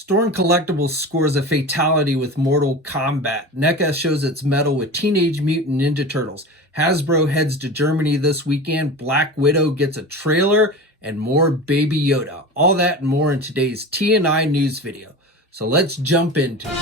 Storm Collectibles scores a fatality with Mortal Kombat. NECA shows its mettle with Teenage Mutant Ninja Turtles. Hasbro heads to Germany this weekend. Black Widow gets a trailer and more Baby Yoda. All that and more in today's TNINews video. So let's jump into it.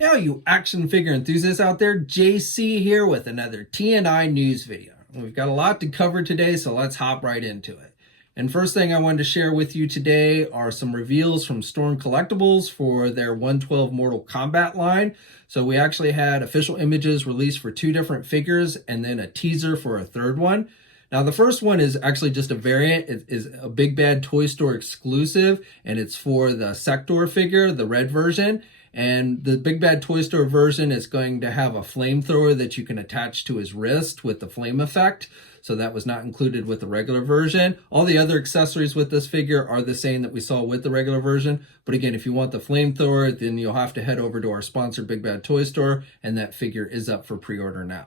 Hey, you action figure enthusiasts out there, JC here with another TNINews video. We've got a lot to cover today, so let's hop right into it. And first thing I wanted to share with you today are some reveals from Storm Collectibles for their 112 Mortal Kombat line. So we actually had official images released for 2 different figures and then a teaser for a third one. Now the first one is actually just a variant. It is a Big Bad Toy Store exclusive, and it's for the Sector figure, the red version. And the Big Bad Toy Store version is going to have a flamethrower that you can attach to his wrist with the flame effect. So that was not included with the regular version. All the other accessories with this figure are the same that we saw with the regular version. But again, if you want the flamethrower, then you'll have to head over to our sponsor, Big Bad Toy Store, and that figure is up for pre-order now.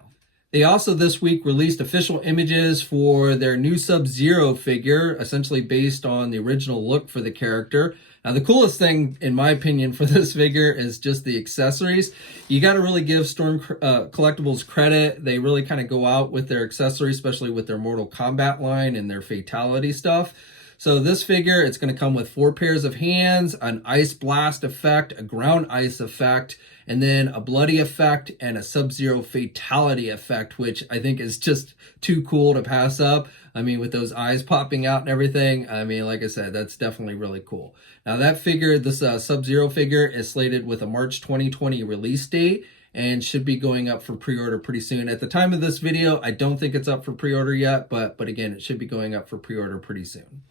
They also this week released official images for their new Sub-Zero figure, essentially based on the original look for the character. Now, the coolest thing, in my opinion, for this figure is just the accessories. You got to really give Storm Collectibles credit. They really kind of go out with their accessories, especially with their Mortal Kombat line and their fatality stuff. So this figure, it's going to come with 4 pairs of hands, an ice blast effect, a ground ice effect, and then a bloody effect and a Sub-Zero fatality effect, which I think is just too cool to pass up. I mean, with those eyes popping out and everything, I mean, like I said, that's definitely really cool. Now that figure, this Sub-Zero figure is slated with a March 2020 release date and should be going up for pre-order pretty soon. At the time of this video, I don't think it's up for pre-order yet, but again, it should be going up for pre-order pretty soon.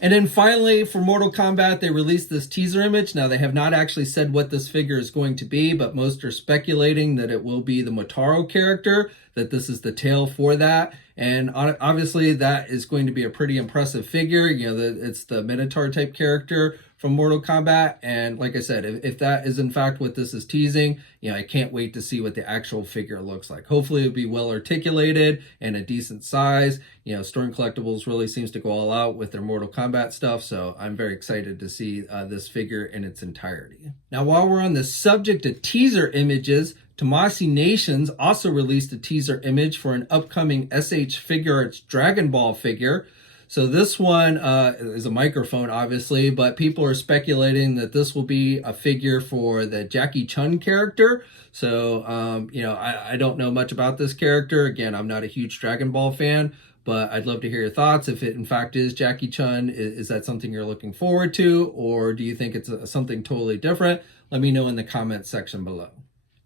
And then finally, for Mortal Kombat, they released this teaser image. Now, they have not actually said what this figure is going to be, but most are speculating that it will be the Motaro character, that this is the tail for that. And obviously, that is going to be a pretty impressive figure. You know, it's the Minotaur type character from Mortal Kombat. And like I said, if that is in fact what this is teasing, you know, I can't wait to see what the actual figure looks like. Hopefully it'll be well articulated and a decent size. You know, Storm Collectibles really seems to go all out with their Mortal Kombat stuff. So I'm very excited to see this figure in its entirety. Now, while we're on the subject of teaser images, Tamasi Nations also released a teaser image for an upcoming SH Figure Arts Dragon Ball figure. So this one is a microphone, obviously, but people are speculating that this will be a figure for the Jackie Chun character. So, you know, I don't know much about this character. Again, I'm not a huge Dragon Ball fan, but I'd love to hear your thoughts. If it in fact is Jackie Chun, is that something you're looking forward to? Or do you think it's something totally different? Let me know in the comment section below.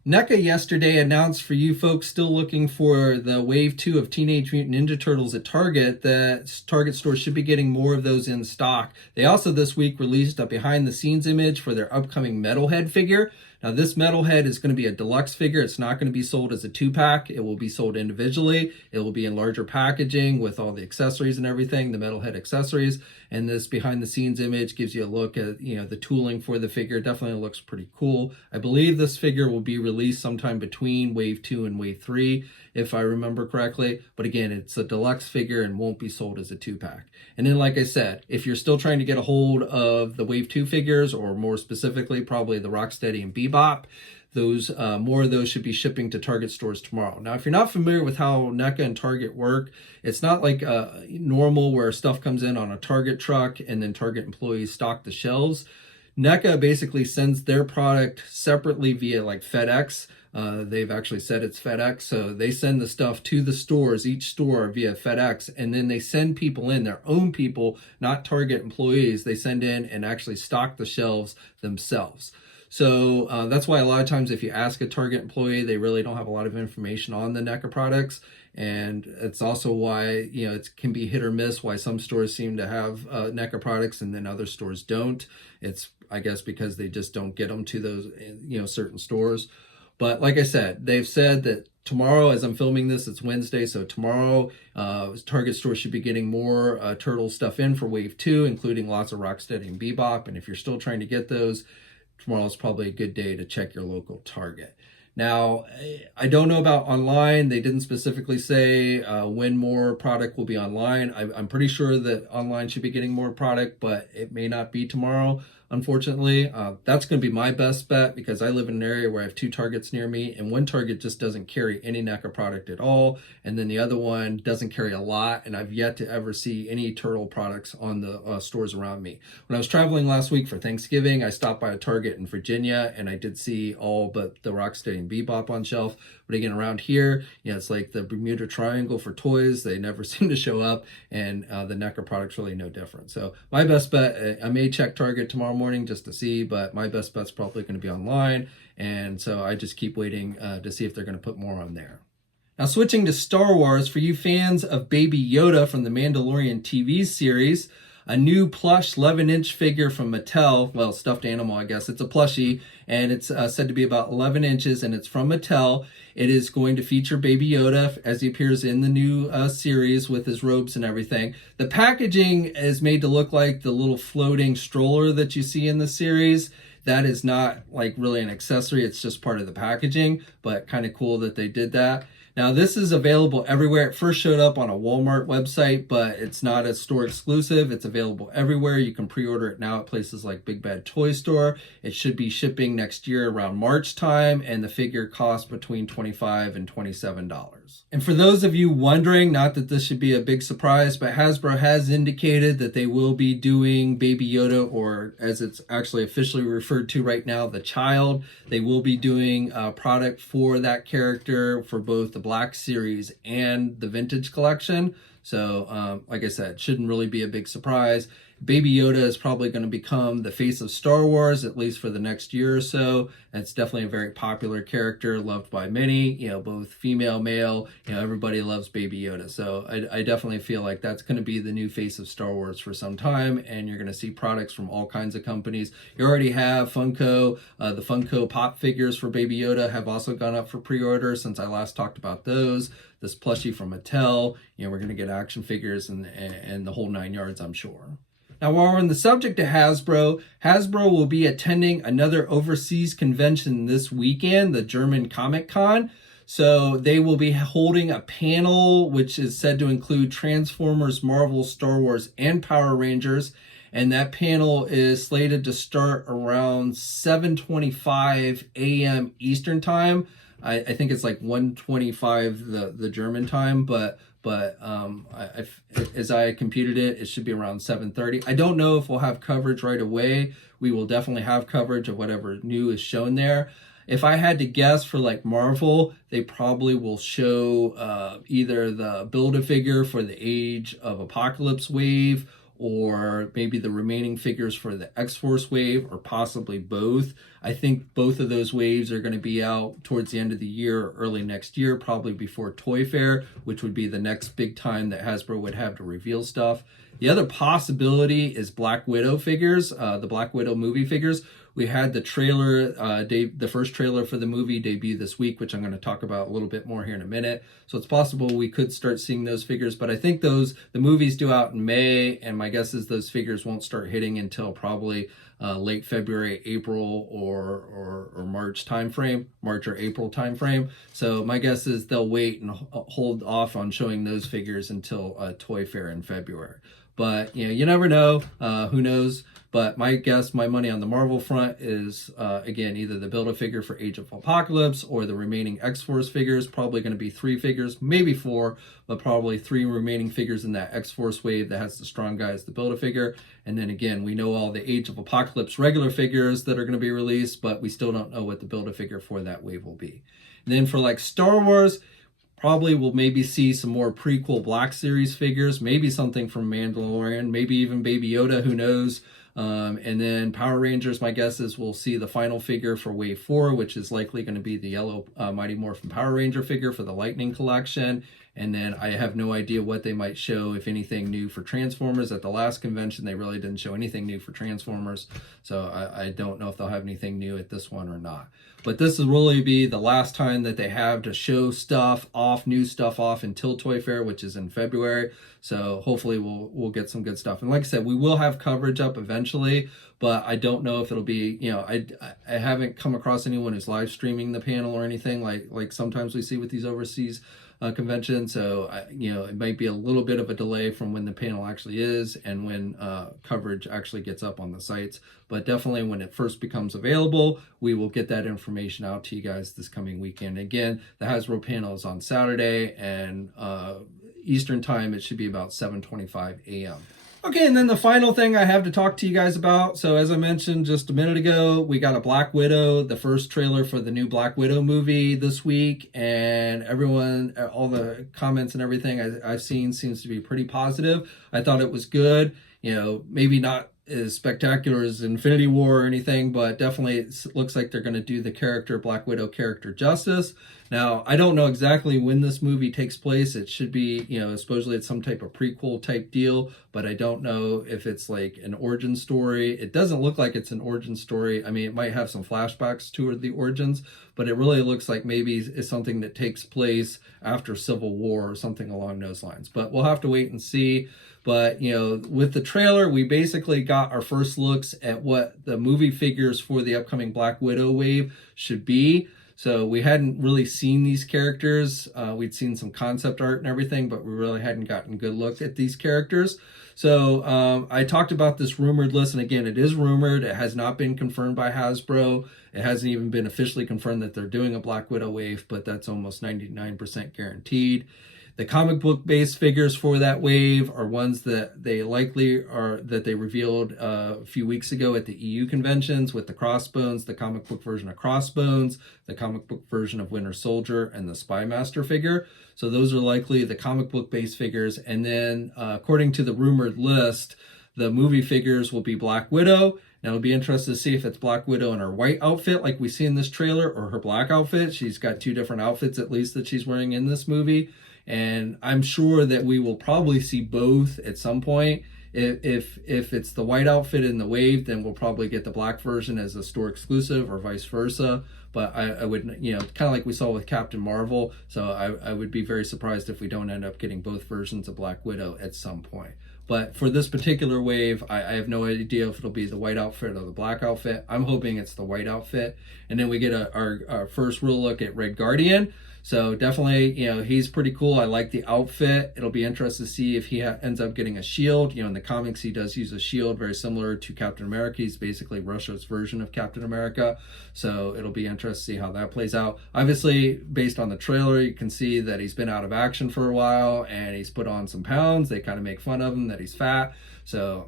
NECA yesterday announced, for you folks still looking for the Wave 2 of Teenage Mutant Ninja Turtles at Target, that Target stores should be getting more of those in stock. They also this week released a behind-the-scenes image for their upcoming Metalhead figure. Now, this Metalhead is going to be a deluxe figure. It's not going to be sold as a 2-pack. It will be sold individually. It will be in larger packaging with all the accessories and everything, the Metalhead accessories. And this behind-the-scenes image gives you a look at, you know, the tooling for the figure. Definitely looks pretty cool. I believe this figure will be released sometime between Wave 2 and Wave 3, if I remember correctly. But again, it's a deluxe figure and won't be sold as a 2-pack. And then, like I said, if you're still trying to get a hold of the Wave 2 figures, or more specifically, probably the Rocksteady and Bebop, those more of those should be shipping to Target stores tomorrow. Now, if you're not familiar with how NECA and Target work, it's not like normal where stuff comes in on a Target truck and then Target employees stock the shelves. NECA basically sends their product separately via like FedEx. They've actually said it's FedEx. So they send the stuff to the stores, each store via FedEx, and then they send people in, their own people, not Target employees. They send in and actually stock the shelves themselves. So that's why a lot of times if you ask a Target employee, they really don't have a lot of information on the NECA products. And it's also why, you know, it can be hit or miss, why some stores seem to have NECA products and then other stores don't. It's, I guess, because they just don't get them to those, you know, certain stores. But like I said, they've said that tomorrow, as I'm filming this, it's Wednesday, so tomorrow Target stores should be getting more Turtle stuff in for Wave 2, including lots of Rocksteady and Bebop. And if you're still trying to get those, tomorrow is probably a good day to check your local Target. Now, I don't know about online. They didn't specifically say when more product will be online. I'm pretty sure that online should be getting more product, but it may not be tomorrow, unfortunately. That's going to be my best bet because I live in an area where I have two Targets near me, and one Target just doesn't carry any NECA product at all, and then the other one doesn't carry a lot, and I've yet to ever see any Turtle products on the stores around me. When I was traveling last week for Thanksgiving, I stopped by a Target in Virginia, and I did see all but the Rocksteady and Bebop on shelf. But again, around here, it's like the Bermuda Triangle for toys. They never seem to show up, and the NECA product's really no different. So my best bet, I may check Target tomorrow morning just to see, but my best bet's probably going to be online, and so I just keep waiting to see if they're going to put more on there. Now, switching to Star Wars, for you fans of Baby Yoda from the Mandalorian TV series, a new plush 11-inch figure from Mattel, well, stuffed animal, I guess. It's a plushie, and it's said to be about 11 inches, and it's from Mattel. It is going to feature Baby Yoda as he appears in the new series with his robes and everything. The packaging is made to look like the little floating stroller that you see in the series. That is not like really an accessory. It's just part of the packaging, but kind of cool that they did that. Now, this is available everywhere. It first showed up on a Walmart website, but it's not a store exclusive. It's available everywhere. You can pre-order it now at places like Big Bad Toy Store. It should be shipping next year around March time, and the figure costs between $25 and $27. And for those of you wondering, not that this should be a big surprise, but Hasbro has indicated that they will be doing Baby Yoda, or as it's actually officially referred to right now, the Child. They will be doing a product for that character for both the Black Series and the Vintage Collection. So, like I said, shouldn't really be a big surprise. Baby Yoda is probably going to become the face of Star Wars, at least for the next year or so. And it's definitely a very popular character, loved by many, both female, male, everybody loves Baby Yoda. So I definitely feel like that's going to be the new face of Star Wars for some time. And you're going to see products from all kinds of companies. You already have Funko. The Funko Pop figures for Baby Yoda have also gone up for pre-order since I last talked about those. This plushie from Mattel, we're going to get action figures and the whole 9 yards, I'm sure. Now, while we're on the subject of Hasbro, Hasbro will be attending another overseas convention this weekend, the German Comic Con. So they will be holding a panel which is said to include Transformers, Marvel, Star Wars, and Power Rangers. And that panel is slated to start around 7:25 a.m. Eastern Time. I think it's like 1:25 the German time, but as I computed it, it should be around 7:30. I don't know if we'll have coverage right away. We will definitely have coverage of whatever new is shown there. If I had to guess for like Marvel, they probably will show either the Build-A-Figure for the Age of Apocalypse wave, or maybe the remaining figures for the X-Force wave, or possibly both. I think both of those waves are going to be out towards the end of the year or early next year, probably before Toy Fair, which would be the next big time that Hasbro would have to reveal stuff. The other possibility is Black Widow figures, the Black Widow movie figures. We had the trailer, the first trailer for the movie debut this week, which I'm going to talk about a little bit more here in a minute. So it's possible we could start seeing those figures, but I think the movies due out in May, and my guess is those figures won't start hitting until probably late February, April, or March timeframe, March or April timeframe. So my guess is they'll wait and hold off on showing those figures until Toy Fair in February. But you never know. Who knows? But my guess, my money on the Marvel front is, again, either the Build-A-Figure for Age of Apocalypse or the remaining X-Force figures. Probably going to be 3 figures, maybe 4, but probably 3 remaining figures in that X-Force wave that has the strong guy as the Build-A-Figure. And then again, we know all the Age of Apocalypse regular figures that are going to be released, but we still don't know what the Build-A-Figure for that wave will be. And then for like Star Wars, probably we'll maybe see some more prequel Black Series figures, maybe something from Mandalorian, maybe even Baby Yoda, who knows. And then Power Rangers, my guess is we'll see the final figure for Wave 4, which is likely going to be the yellow Mighty Morphin Power Ranger figure for the Lightning Collection. And then I have no idea what they might show, if anything new for Transformers. At the last convention, they really didn't show anything new for Transformers. So I don't know if they'll have anything new at this one or not. But this will really be the last time that they have to show stuff off, new stuff off until Toy Fair, which is in February. So hopefully we'll get some good stuff. And like I said, we will have coverage up eventually, but I don't know if it'll be, you know, I haven't come across anyone who's live streaming the panel or anything like sometimes we see with these overseas convention. So, you know, it might be a little bit of a delay from when the panel actually is and when coverage actually gets up on the sites. But definitely when it first becomes available, we will get that information out to you guys this coming weekend. Again, the Hasbro panel is on Saturday, and Eastern time, it should be about 7:25 a.m. Okay, and then the final thing I have to talk to you guys about. So as I mentioned just a minute ago, we got a Black Widow, the first trailer for the new Black Widow movie this week, and everyone, all the comments and everything I've seen seems to be pretty positive. I thought it was good. You know, maybe not as spectacular as Infinity War or anything, but definitely it looks like they're going to do the character, Black Widow character, justice. Now, I don't know exactly when this movie takes place. It should be, you know, supposedly it's some type of prequel type deal, but I don't know if it's like an origin story. It doesn't look like it's an origin story. I mean, it might have some flashbacks to the origins, but it really looks like maybe it's something that takes place after Civil War or something along those lines. But we'll have to wait and see. But, you know, with the trailer, we basically got our first looks at what the movie figures for the upcoming Black Widow wave should be. So we hadn't really seen these characters. We'd seen some concept art and everything, but we really hadn't gotten a good look at these characters. So I talked about this rumored list, and again, it is rumored. It has not been confirmed by Hasbro. It hasn't even been officially confirmed that they're doing a Black Widow wave, but that's almost 99% guaranteed. The comic book based figures for that wave are ones that they likely are, that they revealed a few weeks ago at the EU conventions, with the Crossbones, the comic book version of Crossbones, the comic book version of Winter Soldier, and the Spy Master figure. So those are likely the comic book based figures. And then according to the rumored list, the movie figures will be Black Widow. Now it'll be interesting to see if it's Black Widow in her white outfit like we see in this trailer, or her black outfit. She's got two different outfits at least that she's wearing in this movie. And I'm sure that we will probably see both at some point. If it's the white outfit in the wave, then we'll probably get the black version as a store exclusive, or vice versa. But I would, you know, kind of like we saw with Captain Marvel. So I would be very surprised if we don't end up getting both versions of Black Widow at some point. But for this particular wave, I have no idea if it'll be the white outfit or the black outfit. I'm hoping it's the white outfit. And then we get our first real look at Red Guardian. So definitely, you know, he's pretty cool. I like the outfit. It'll be interesting to see if he ends up getting a shield. You know, in the comics, he does use a shield very similar to Captain America. He's basically Russia's version of Captain America. So it'll be interesting to see how that plays out. Obviously, based on the trailer, you can see that he's been out of action for a while and he's put on some pounds. They kind of make fun of him that he's fat. So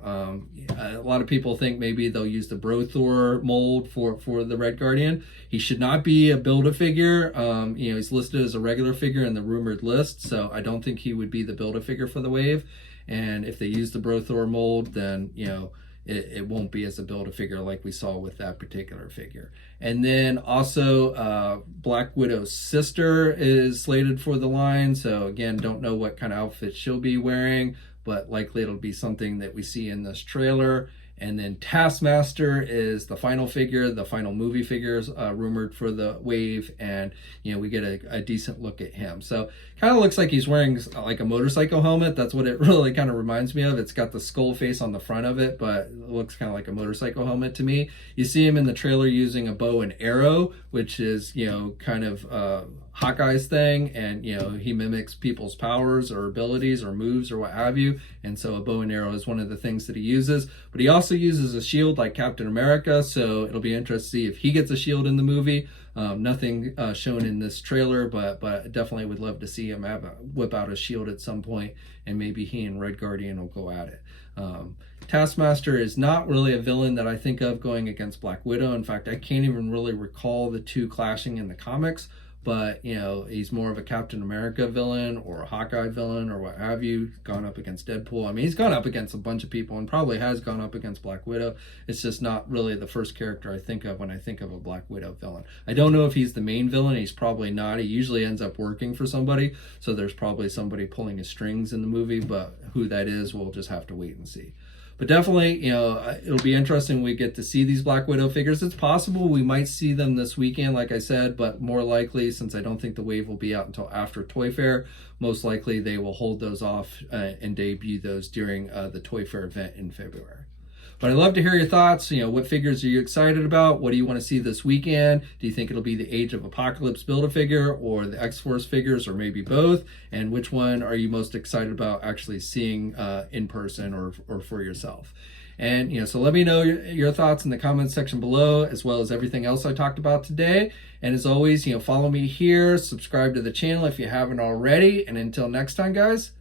a lot of people think maybe they'll use the Brothor mold for the Red Guardian. He should not be a Build-A-Figure. You know, he's listed as a regular figure in the rumored list, so I don't think he would be the Build-A-Figure for the wave. And if they use the Brothor mold, then, you know, it won't be as a Build-A-Figure like we saw with that particular figure. And then also Black Widow's sister is slated for the line. So again, don't know what kind of outfit she'll be wearing, but likely it'll be something that we see in this trailer. And then Taskmaster is the final figure, the final movie figures rumored for the wave, and you know, we get a decent look at him. So kind of looks like he's wearing like a motorcycle helmet. That's what it really kind of reminds me of. It's got the skull face on the front of it, but it looks kind of like a motorcycle helmet to me. You see him in the trailer using a bow and arrow, which is, you know, kind of Hawkeye's thing, and you know, he mimics people's powers or abilities or moves or what have you, and so a bow and arrow is one of the things that he uses. But he also uses a shield like Captain America, so it'll be interesting to see if he gets a shield in the movie. Nothing shown in this trailer, but definitely would love to see him whip out a shield at some point, and maybe he and Red Guardian will go at it. Taskmaster is not really a villain that I think of going against Black Widow. In fact, I can't even really recall the two clashing in the comics. but you know, he's more of a Captain America villain or a Hawkeye villain or what have you. Gone up against Deadpool. I mean, he's gone up against a bunch of people and probably has gone up against Black Widow. It's just not really the first character I think of when I think of a Black Widow villain. I don't know if he's the main villain. He's probably not. He usually ends up working for somebody, so there's probably somebody pulling his strings in the movie, but who that is, we'll just have to wait and see. But definitely, you know, it'll be interesting when we get to see these Black Widow figures. It's possible we might see them this weekend, like I said, but more likely, since I don't think the wave will be out until after Toy Fair, most likely they will hold those off and debut those during the Toy Fair event in February. But I'd love to hear your thoughts. You know, what figures are you excited about? What do you want to see this weekend? Do you think it'll be the Age of Apocalypse Build-A-Figure or the X-Force figures, or maybe both? And which one are you most excited about actually seeing in person or for yourself? And, you know, so let me know your thoughts in the comments section below, as well as everything else I talked about today. And as always, you know, follow me here, subscribe to the channel if you haven't already. And until next time, guys,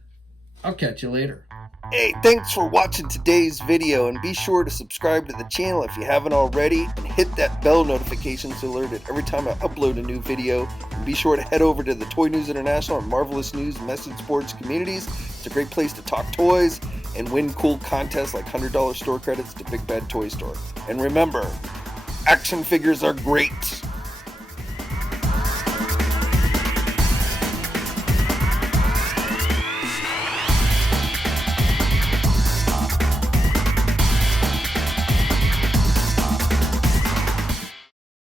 I'll catch you later. Hey, thanks for watching today's video, and be sure to subscribe to the channel if you haven't already, and hit that bell notification so alerted every time I upload a new video. And be sure to head over to the Toy News International and Marvelous News Message Boards communities. It's a great place to talk toys and win cool contests like $100 store credits to Big Bad Toy Store. And remember, action figures are great.